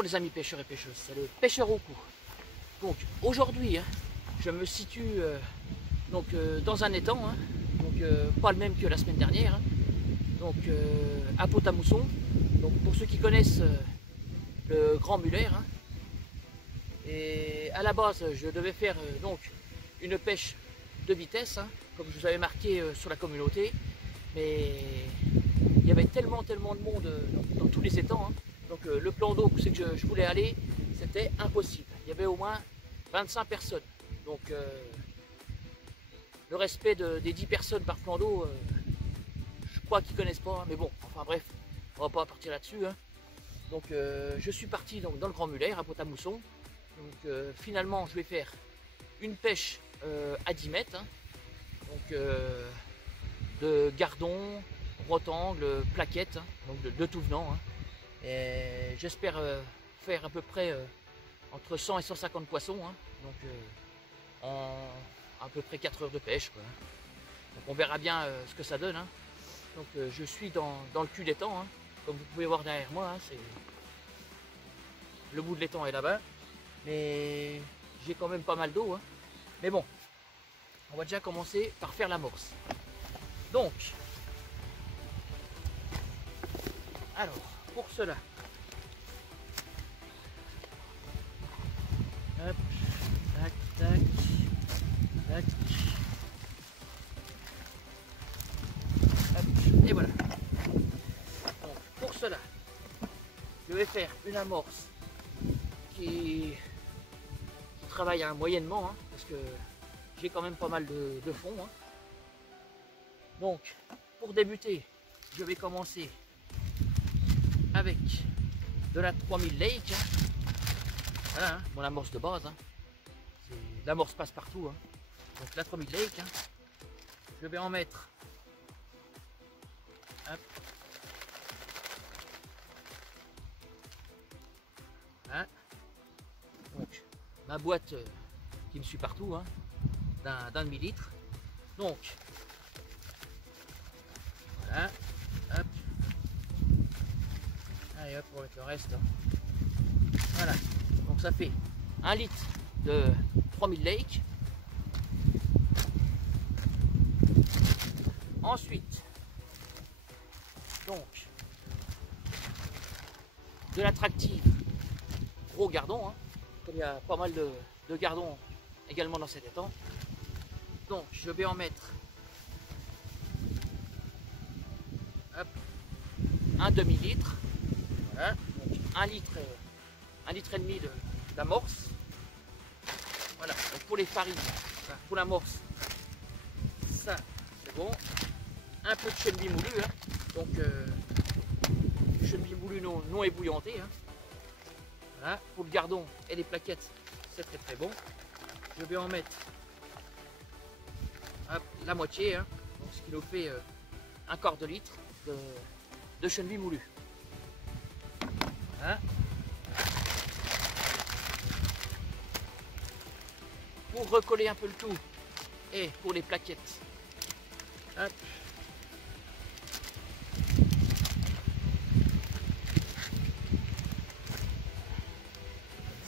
Bonjour les amis pêcheurs et pêcheuses, c'est le pêcheur au cou. Donc aujourd'hui, je me situe dans un étang, pas le même que la semaine dernière, à Pont-à-Mousson. Donc pour ceux qui connaissent le Grand Muller, et à la base je devais faire une pêche de vitesse, comme je vous avais marqué sur la communauté, mais il y avait tellement de monde dans tous les étangs. Donc le plan d'eau où c'est que je voulais aller, c'était impossible. Il y avait au moins 25 personnes. Donc le respect des 10 personnes par plan d'eau, je crois qu'ils ne connaissent pas. Mais bon, enfin bref, on va pas partir là-dessus. Donc je suis parti dans le Grand Muller, à Pont-à-Mousson. Donc finalement, je vais faire une pêche à 10 mètres. De gardon, rotangle, plaquettes, donc de tout venant. Et j'espère faire à peu près entre 100 et 150 poissons, en à peu près 4 heures de pêche, quoi. Donc on verra bien ce que ça donne. Donc je suis dans le cul d'étang, comme vous pouvez voir derrière moi, c'est le bout de l'étang est là-bas, mais j'ai quand même pas mal d'eau. Mais bon, on va déjà commencer par faire l'amorce. Donc, alors, pour cela, hop, tac, tac, tac, hop, et voilà. Donc, pour cela, je vais faire une amorce qui travaille moyennement, parce que j'ai quand même pas mal de fond. Donc, pour débuter, je vais commencer avec de la 3000 Lake. Voilà, mon amorce de base. L'amorce passe partout. Donc la 3000 Lake. Je vais en mettre. Hop. Voilà. Donc, ma boîte qui me suit partout, d'un demi-litre. Donc, voilà, hop. Allez hop, on va mettre le reste. Voilà, donc ça fait 1 litre de 3000 Lake. Ensuite, donc, de l'attractive gros gardon, comme il y a pas mal de gardons également dans cet étang. Donc, je vais en mettre un demi-litre. Voilà, donc 1 litre et demi d'amorce. Voilà, donc pour les farines, pour l'amorce, ça c'est bon. Un peu de chenille moulu, donc chenille moulu non ébouillanté. Voilà, pour le gardon et les plaquettes, c'est très bon. Je vais en mettre la moitié, donc ce qui nous fait un quart de litre de chenille moulu. Voilà. Pour recoller un peu le tout, et pour les plaquettes, hop.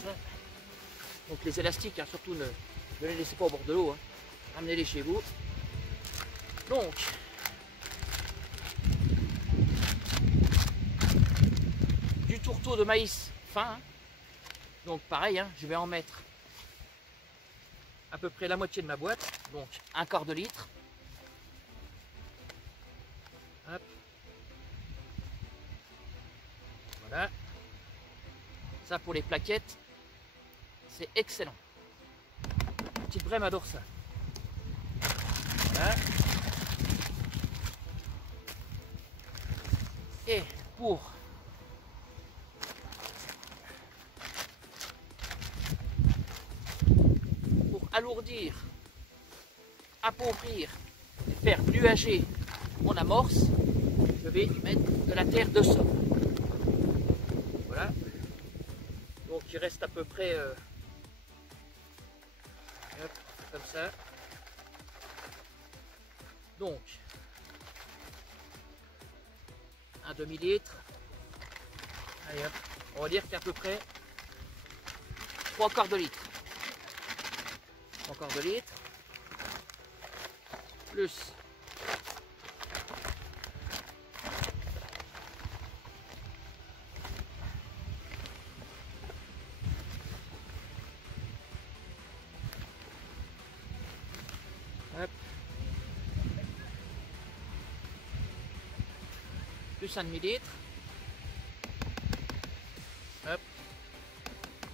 Ça. Donc les élastiques, surtout ne les laissez pas au bord de l'eau, ramenez-les chez vous. Donc, du tourteau de maïs fin, donc pareil, je vais en mettre à peu près la moitié de ma boîte, donc un quart de litre. Hop. Voilà. Ça pour les plaquettes, c'est excellent. La petite Brème adore ça. Voilà. Et pour alourdir, appauvrir et faire nuager mon amorce, je vais y mettre de la terre de sol. Voilà. Donc il reste à peu près comme ça. Donc un demi-litre. Allez hop. On va dire qu'à peu près 3/4 de litre. 3/4 de litre. Plus hop. Plus un demi-litre. Hop.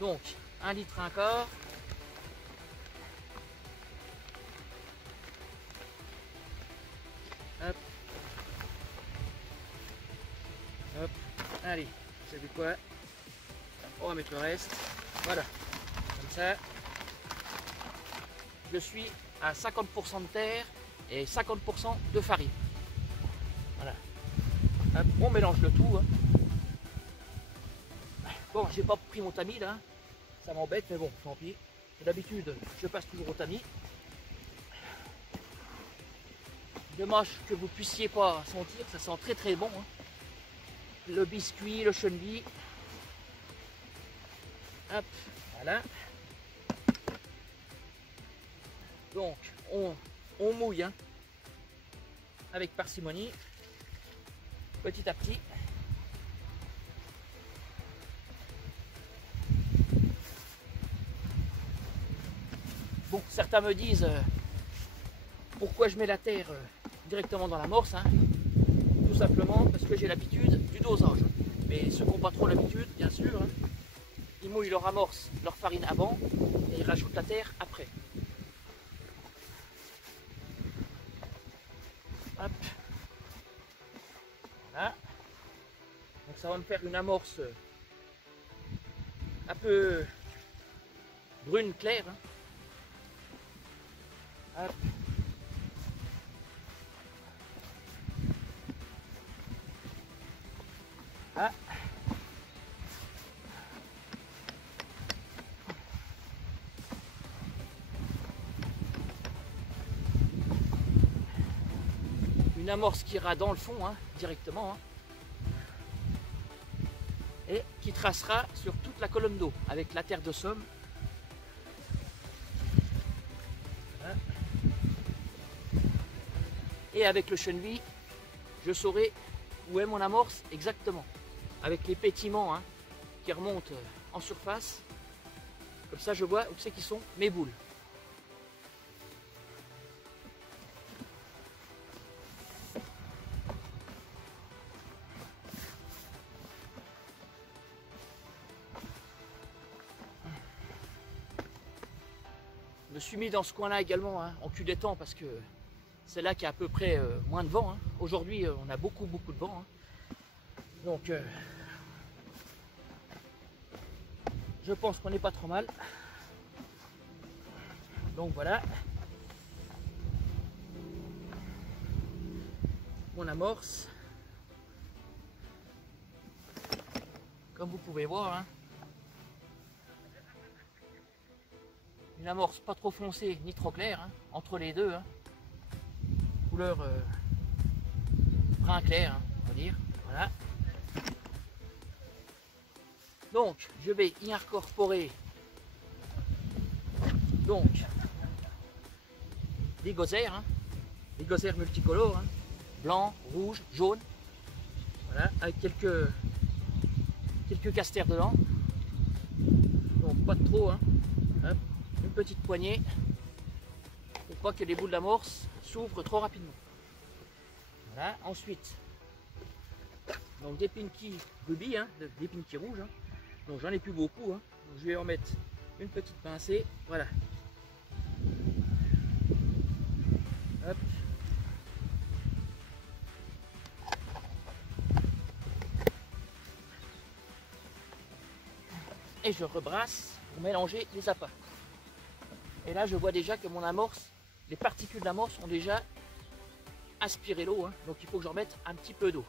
Donc 1 litre 1/4. Hop. Hop. Allez, vous savez quoi? On va mettre le reste. Voilà. Comme ça. Je suis à 50% de terre et 50% de farine. Voilà. Hop, on mélange le tout. Hein. Bon, j'ai pas pris mon tamis là. Ça m'embête, mais bon, tant pis. D'habitude, je passe toujours au tamis. Dommage que vous puissiez pas sentir, ça sent très très bon. Hein. Le biscuit, le chenille. Hop, voilà. Donc, on mouille hein, avec parcimonie, petit à petit. Bon, certains me disent pourquoi je mets la terre directement dans l'amorce. Hein. Tout simplement parce que j'ai l'habitude du dosage. Mais ceux qui n'ont pas trop l'habitude, bien sûr, hein, ils mouillent leur amorce, leur farine avant et ils rajoutent la terre après. Hop. Voilà. Donc ça va me faire une amorce un peu brune claire. Hein. Hop. Ah. Une amorce qui ira dans le fond hein, directement hein, et qui tracera sur toute la colonne d'eau avec la terre de somme. Voilà. Et avec le chenille, je saurai où est mon amorce exactement. Avec les pétiments hein, qui remontent en surface. Comme ça je vois où c'est qui sont mes boules. Je me suis mis dans ce coin-là également, hein, en cul des temps, parce que c'est là qu'il y a à peu près moins de vent. Hein. Aujourd'hui, on a beaucoup de vent. Hein. Donc, je pense qu'on n'est pas trop mal. Donc voilà. Mon amorce. Comme vous pouvez voir. Hein. Une amorce pas trop foncée ni trop claire, hein, entre les deux. Hein. Couleur brun clair, hein, on va dire. Voilà. Donc, je vais y incorporer donc des gozzères, hein, des gozzères multicolores, hein, blanc, rouge, jaune. Voilà, avec quelques casters dedans. Donc pas de trop, hein. Hop. Une petite poignée pour pas que les boules d'amorce s'ouvrent trop rapidement. Voilà, ensuite donc des pinky ruby, hein, des pinky rouges. Hein. Donc j'en ai plus beaucoup, hein. Donc, je vais en mettre une petite pincée. Voilà. Hop. Et je rebrasse pour mélanger les appâts. Et là, je vois déjà que mon amorce, les particules d'amorce ont déjà aspiré l'eau. Hein. Donc, il faut que j'en mette un petit peu d'eau.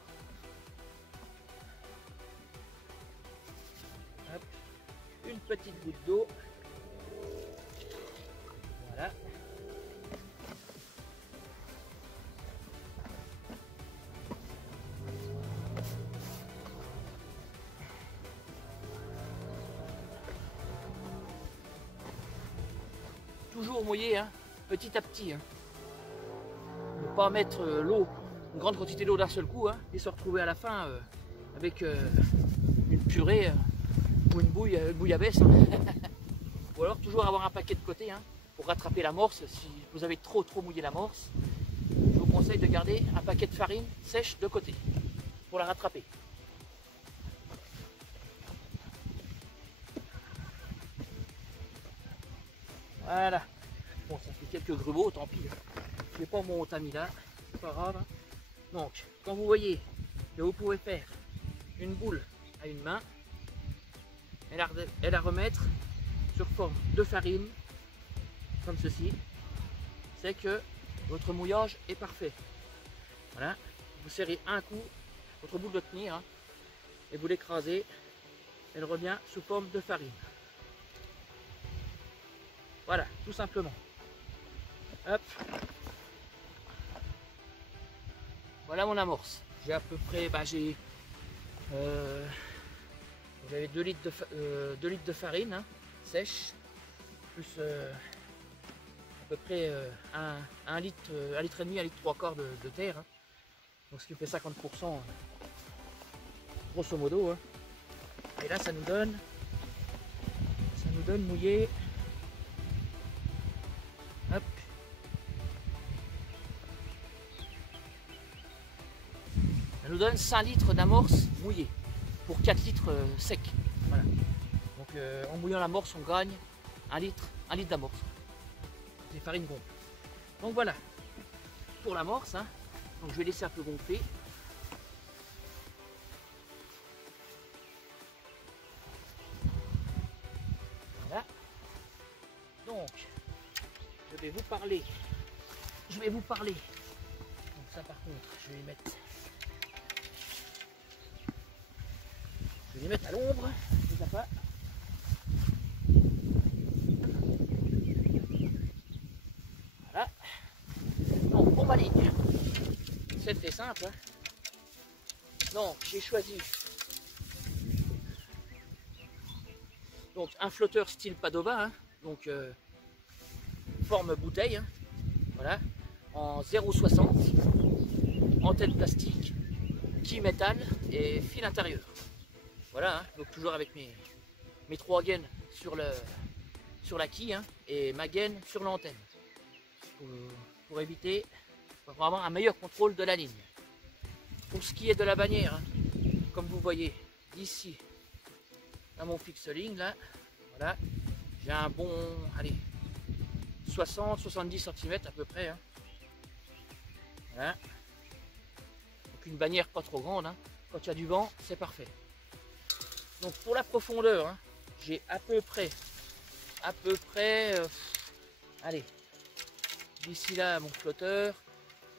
Une petite goutte d'eau. Voilà. toujours mouiller hein, petit à petit. Hein. Ne pas mettre l'eau, une grande quantité d'eau d'un seul coup, hein, et se retrouver à la fin avec une purée ou une bouillabaisse. Hein. Ou alors toujours avoir un paquet de côté hein, pour rattraper l'amorce. Si vous avez trop mouillé l'amorce, je vous conseille de garder un paquet de farine sèche de côté pour la rattraper. Voilà. Bon, ça fait quelques grumeaux, tant pis. Je n'ai pas mon tamis là, c'est pas grave. Donc, quand vous voyez que vous pouvez faire une boule à une main et la remettre sur forme de farine, comme ceci, c'est que votre mouillage est parfait. Voilà, vous serrez un coup votre boule de tenir hein, et vous l'écrasez, elle revient sous forme de farine. Voilà, tout simplement. Hop. Voilà mon amorce. J'ai à peu près, j'avais 2 litres de farine hein, sèche, plus à peu près 1 litre, 1 litre et demi, 1 litre 3/4 de terre. Hein. Donc ce qui fait 50% grosso modo. Hein. Et là ça nous donne mouillé. Hop. Ça nous donne 5 litres d'amorce mouillée pour 4 litres secs. Voilà. Donc en mouillant l'amorce, on gagne 1 litre d'amorce. C'est farine gonfle. Donc voilà pour l'amorce. Hein. Donc je vais laisser un peu gonfler. Voilà. Donc je vais vous parler. Donc ça par contre, je vais les mettre à l'ombre. Voilà. Donc pour ma ligne, c'était simple. Hein. Donc j'ai choisi donc un flotteur style Padova, hein. Donc forme bouteille. Hein. Voilà. En 0,60, antenne plastique, quille métal et fil intérieur. Voilà, hein, donc toujours avec mes 3 gaines sur la quille hein, et ma gaine sur l'antenne. Pour éviter, pour avoir un meilleur contrôle de la ligne. Pour ce qui est de la bannière, hein, comme vous voyez d'ici à mon fixe ligne, là, voilà, j'ai un bon, allez, 60-70 cm à peu près. Hein. Voilà. Donc une bannière pas trop grande, hein. Quand il y a du vent, c'est parfait. Donc pour la profondeur, hein, j'ai à peu près, allez, d'ici là mon flotteur,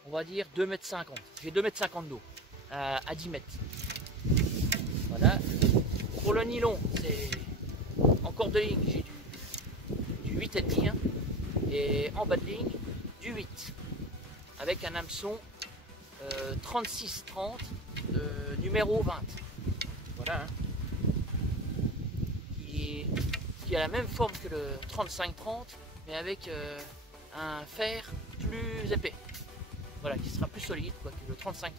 on va dire 2,50 m. J'ai 2,50 m d'eau à 10 mètres. Voilà. Pour le nylon, c'est en corde de ligne, j'ai du 8,5 hein, et en bas de ligne du 8 avec un hameçon 36-30 numéro 20. Voilà. Hein. Qui a la même forme que le 35-30 mais avec un fer plus épais. Voilà, qui sera plus solide quoi, que le 35-30.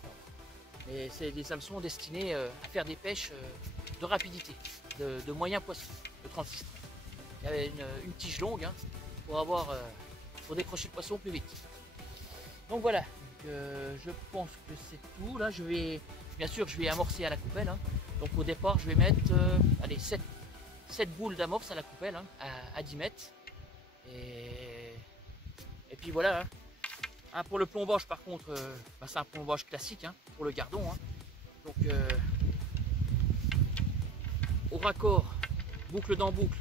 Mais c'est des hameçons destinés à faire des pêches de rapidité, de moyens poissons, le 36-30. Il y a une tige longue hein, pour décrocher le poisson plus vite. Donc voilà, donc, je pense que c'est tout. Là, bien sûr, je vais amorcer à la coupelle. Hein. Donc au départ, je vais mettre allez, 7 boules d'amorce à la coupelle hein, à 10 mètres. Et puis voilà. Hein. Ah, pour le plombage, par contre, c'est un plombage classique hein, pour le gardon. Hein. Donc au raccord, boucle dans boucle,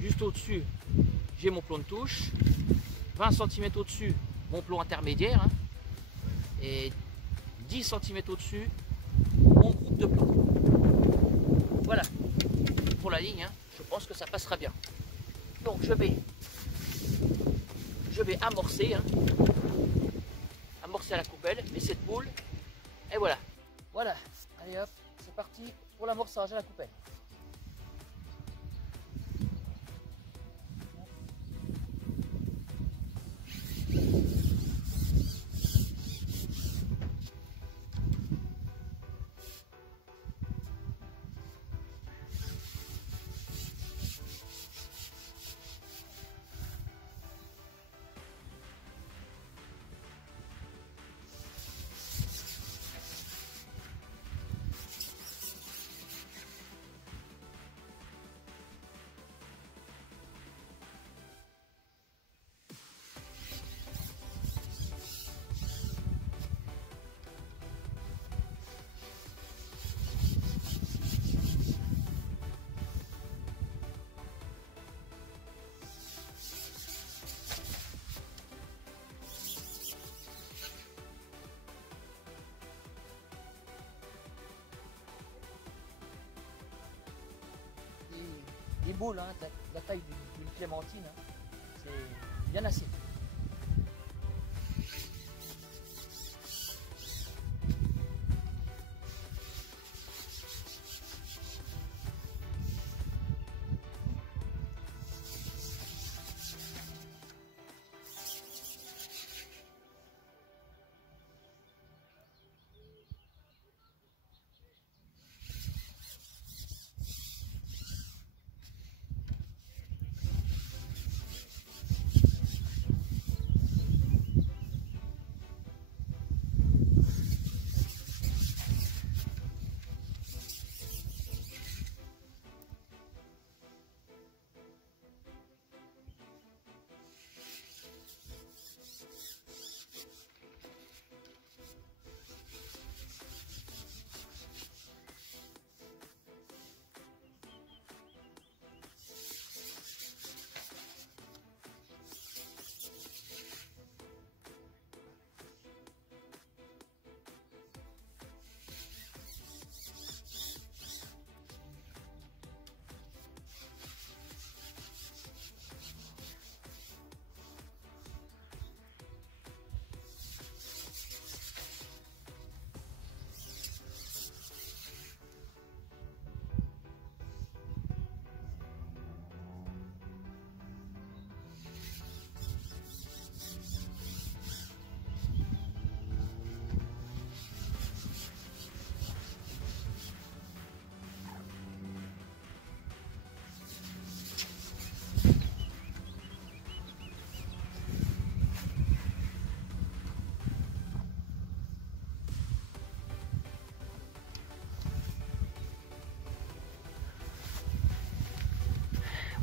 juste au-dessus, j'ai mon plomb de touche. 20 cm au-dessus, mon plomb intermédiaire. Hein, et 10 cm au-dessus, mon groupe de plomb. Voilà, pour la ligne, hein, je pense que ça passera bien. Donc je vais amorcer, hein, amorcer à la coupelle, et cette boule, et voilà. Voilà, allez hop, c'est parti pour l'amorçage à la coupelle. des boules, hein, de la taille d'une clémentine. Hein. C'est bien assez.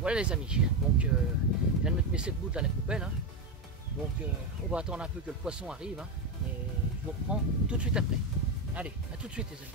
Voilà les amis, donc je viens de mettre mes 7 bouts à la poubelle, hein. Donc on va attendre un peu que le poisson arrive, hein, et je vous reprends tout de suite après. Allez, à tout de suite les amis.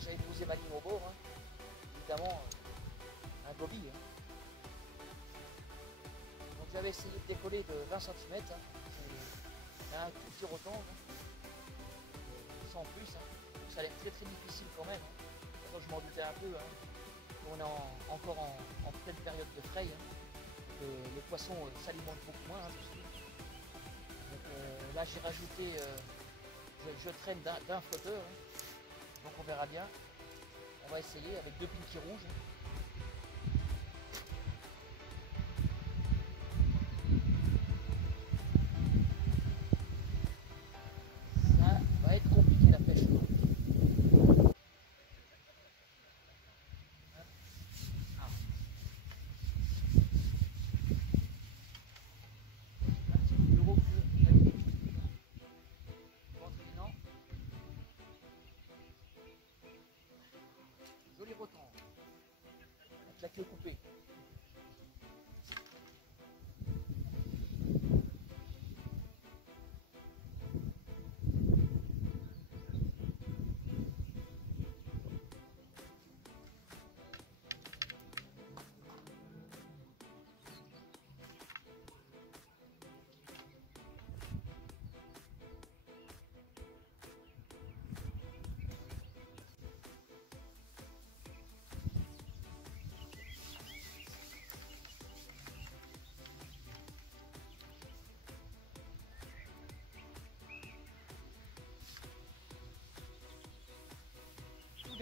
J'avais posé ma ligne au bord, hein. Évidemment un gobi. Hein. Donc j'avais essayé de décoller de 20 cm, hein. C'est un tout petit roton, hein. Sans plus. Hein. Ça a l'air très difficile quand même. Hein. Quand je m'en doutais un peu, hein. On est encore en pleine période de fraye. Hein. Le poisson s'alimente beaucoup moins. Hein, donc là j'ai rajouté, je traîne d'un flotteur. Hein. Donc on verra bien. On va essayer avec 2 pinkies rouges. Ça va être compliqué la pêche. Ah. Un petit peu plus gros que d'habitude. Entraînant. Joli rotan.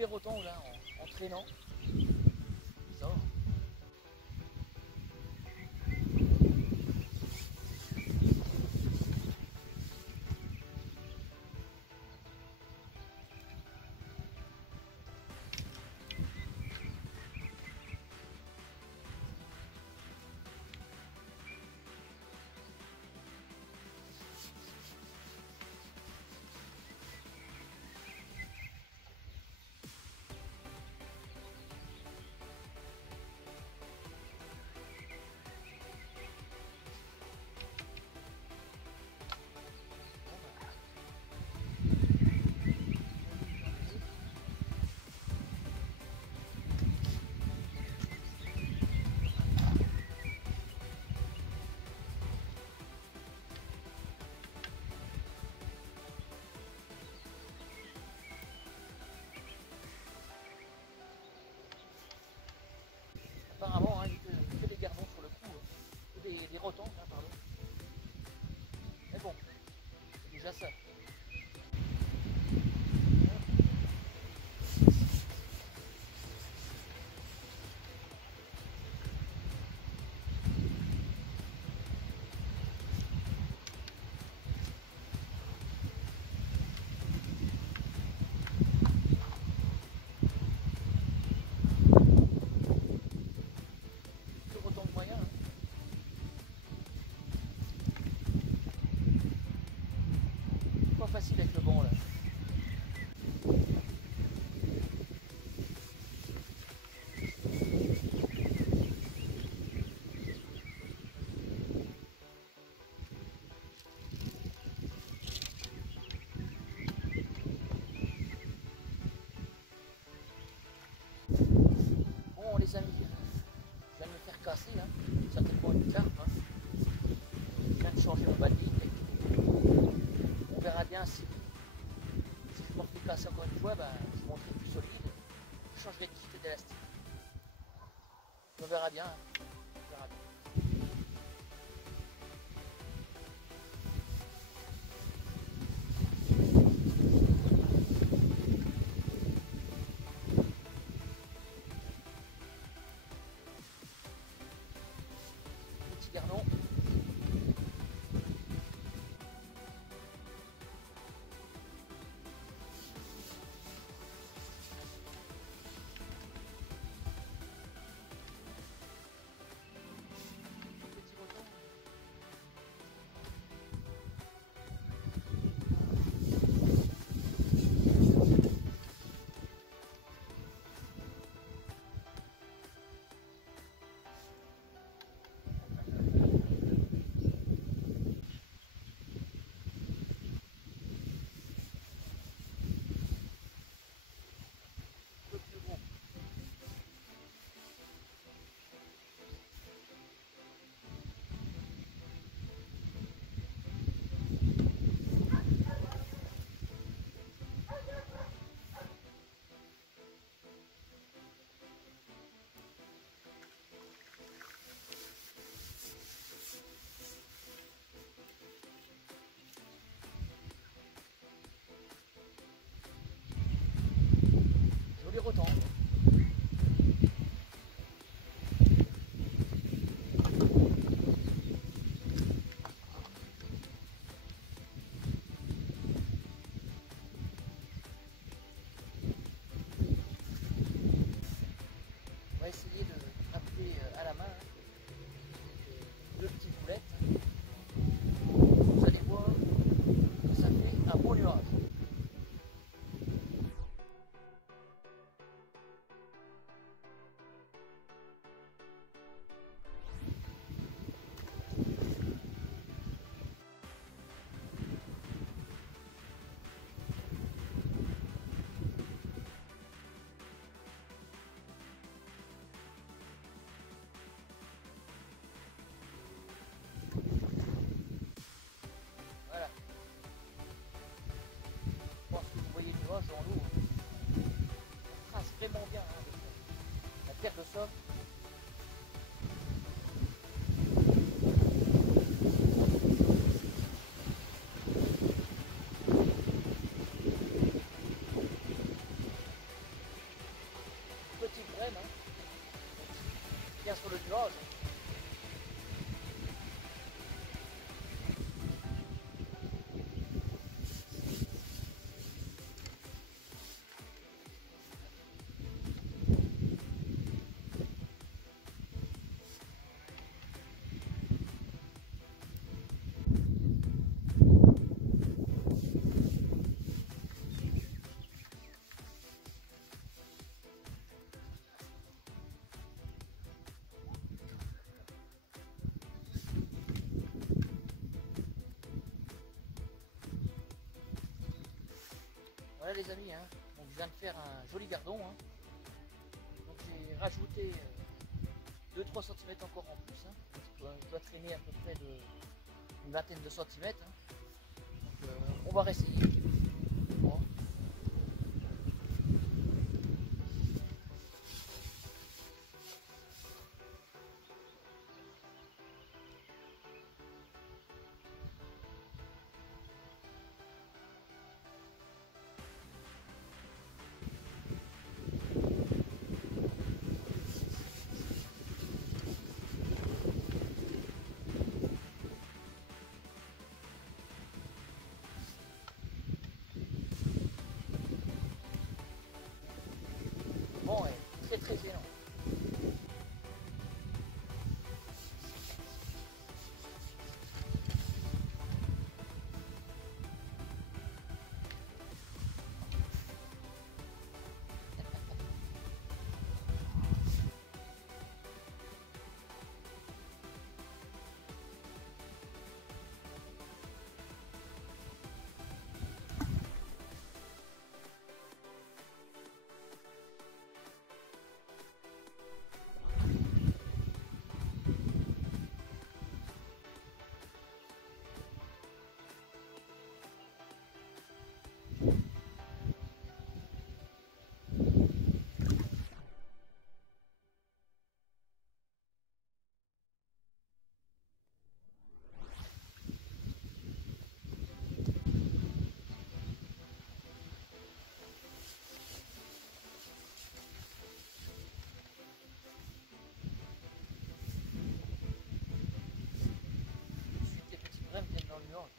les rotants là en traînant. Ça. Apparemment, hein, il fait des gardons sur le cou, hein. Des rotants, hein, pardon. Mais bon, c'est déjà ça. Facile avec le banc là. Bon les amis, je viens de me faire casser, hein. Certainement une carpe. Hein. Je viens de changer mon balai. On verra bien si je me refais casser encore une fois, ben, je monterai plus solide, je changerai de kit d'élastique. On verra bien. Hein. On verra bien. Petit gardon. Voilà les amis, hein, on vient de faire un joli gardon. Hein. Donc j'ai rajouté 2-3 cm encore en plus. Hein. Il doit traîner à peu près une vingtaine de centimètres. Hein. Donc on va réessayer. Bon. Bon, ouais, très gênant. Des petites brèves viennent dans le nuage.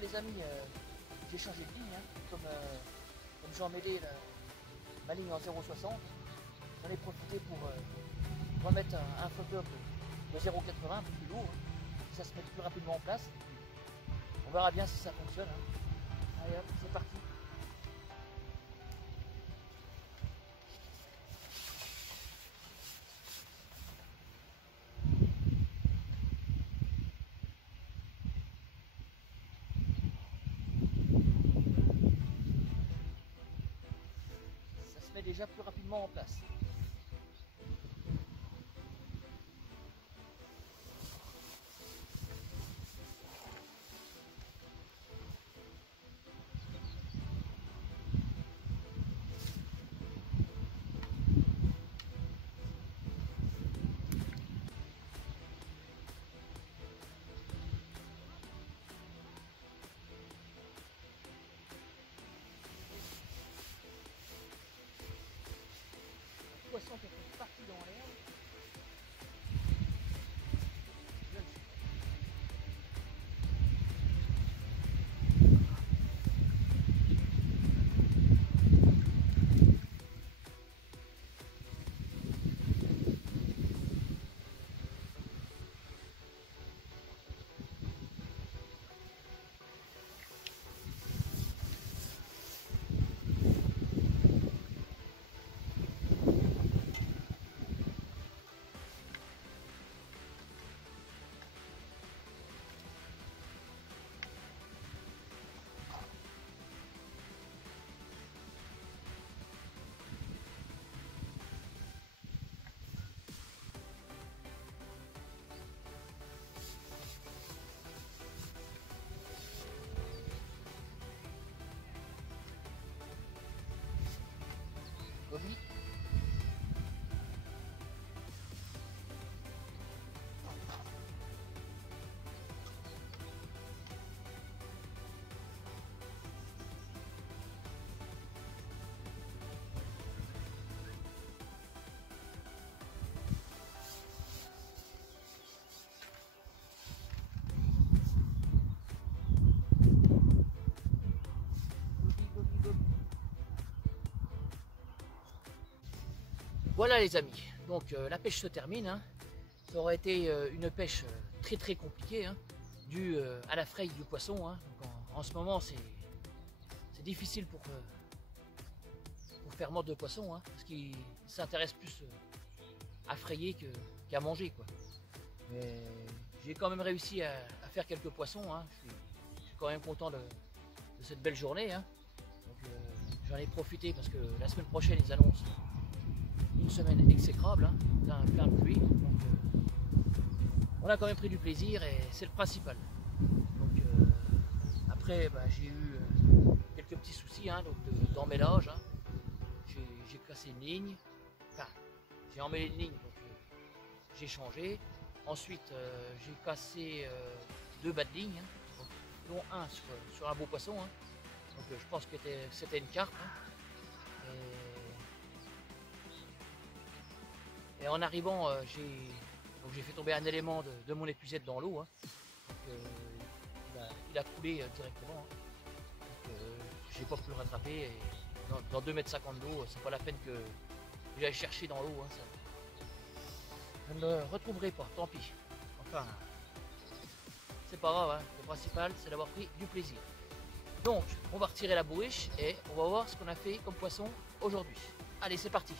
les amis, j'ai changé de ligne, hein, comme j'ai emmêlé ma ligne en 0,60, j'en ai profité pour remettre un flotteur de 0,80, un peu plus lourd, hein, ça se met plus rapidement en place. On verra bien si ça fonctionne. Hein. Allez hop, c'est parti. Ça se met déjà plus rapidement en place. Poisson qui est parti dans l'air. Bobby. Voilà les amis, donc la pêche se termine, hein. Ça aurait été une pêche très compliquée, hein, due à la fraye du poisson, hein. Donc en ce moment c'est difficile pour faire mordre de poisson, hein, parce qu'il s'intéresse plus à frayer qu'à manger, quoi. Mais j'ai quand même réussi à faire quelques poissons, hein. Je suis quand même content de cette belle journée, hein. Donc j'en ai profité parce que la semaine prochaine ils annoncent une semaine exécrable, hein, plein de pluie, donc on a quand même pris du plaisir et c'est le principal. Donc après bah, j'ai eu quelques petits soucis, hein, d'emmêlage, hein. J'ai cassé une ligne, enfin j'ai emmêlé une ligne, donc j'ai changé. Ensuite j'ai cassé deux bas de ligne, hein, dont un sur un beau poisson, hein. Donc je pense que c'était une carpe, hein. Et en arrivant, j'ai fait tomber un élément de mon épuisette dans l'eau, hein. Il a coulé directement, hein. J'ai pas pu le rattraper. Et dans 2,50 m d'eau, c'est pas la peine que j'aille chercher dans l'eau, hein, je ne le retrouverai pas, tant pis. Enfin, c'est pas grave, hein. Le principal c'est d'avoir pris du plaisir. Donc, on va retirer la bourriche et on va voir ce qu'on a fait comme poisson aujourd'hui. Allez, c'est parti!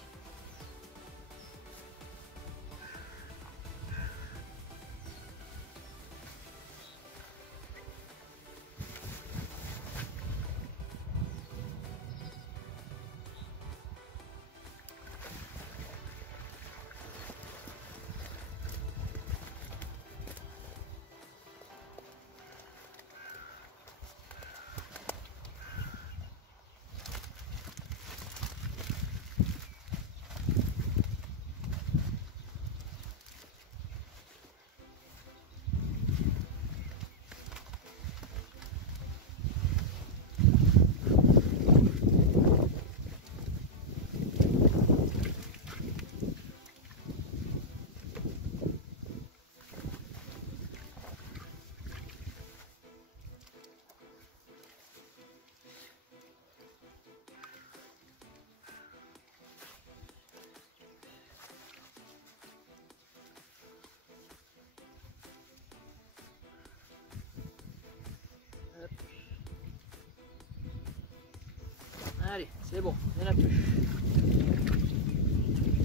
Allez, c'est bon, il n'y en a plus.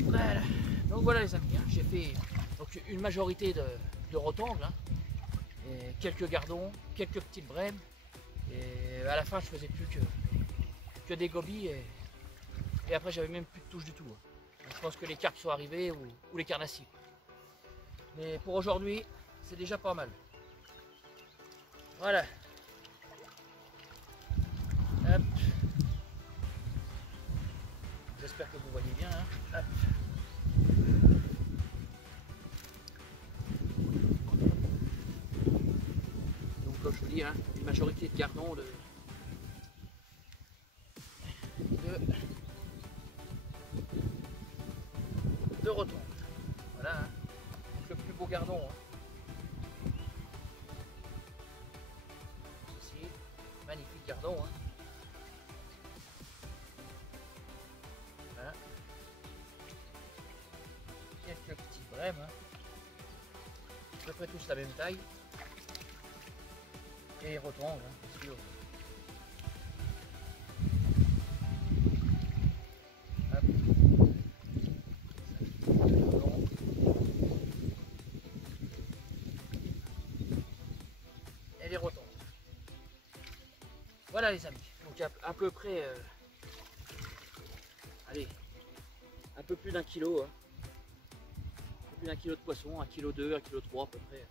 Voilà. Donc voilà les amis, hein, j'ai fait donc, une majorité de rotangles, hein, et quelques gardons, quelques petites brèmes. Et à la fin je faisais plus que des gobies et après j'avais même plus de touches du tout. Hein. Donc, je pense que les carpes sont arrivées ou les carnassiers. Mais pour aujourd'hui, c'est déjà pas mal. Voilà. Hop. J'espère que vous voyez bien. Hein. Hop. Donc comme je vous dis, hein, une majorité de gardons de rotangles. Voilà. Hein. Le plus beau gardon. Hein. Ceci, magnifique gardon. Hein. Voilà. Quelques petits brèmes. Hein. À peu près tous la même taille. Et rotangles, hein, bien sûr. Et les rotangles. Voilà les amis. Donc à peu près, allez, un peu plus d'un kilo. Hein. Un peu plus d'un kilo de poisson, 1,2 kg, 1,3 kg à peu près.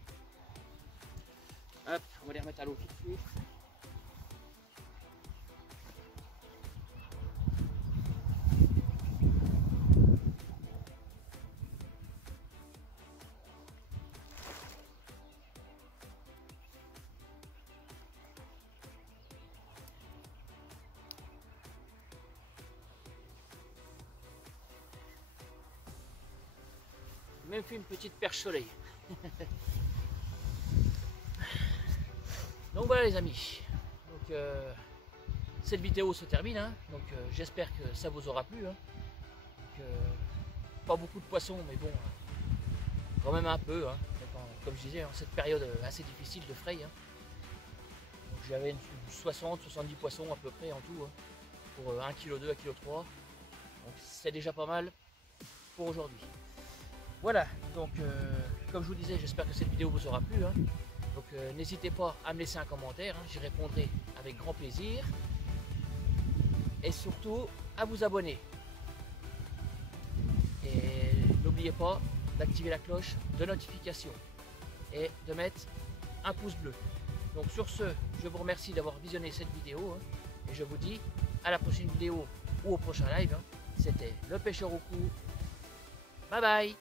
Hop, on va les remettre à l'eau tout de suite. Même fait une petite perche soleil. Donc voilà les amis. Donc cette vidéo se termine. Hein. Donc j'espère que ça vous aura plu. Hein. Donc, pas beaucoup de poissons, mais bon, quand même un peu. Hein. Comme je disais, en cette période assez difficile de fray. Hein. Donc j'avais 60-70 poissons à peu près en tout. Hein, pour 1,2 kg, 1,3 kg. Donc c'est déjà pas mal pour aujourd'hui. Voilà, donc comme je vous disais, j'espère que cette vidéo vous aura plu. Hein. Donc n'hésitez pas à me laisser un commentaire, hein, j'y répondrai avec grand plaisir. Et surtout, à vous abonner. Et n'oubliez pas d'activer la cloche de notification et de mettre un pouce bleu. Donc sur ce, je vous remercie d'avoir visionné cette vidéo. Hein, et je vous dis à la prochaine vidéo ou au prochain live. Hein. C'était le pêcheur au cou. Bye bye.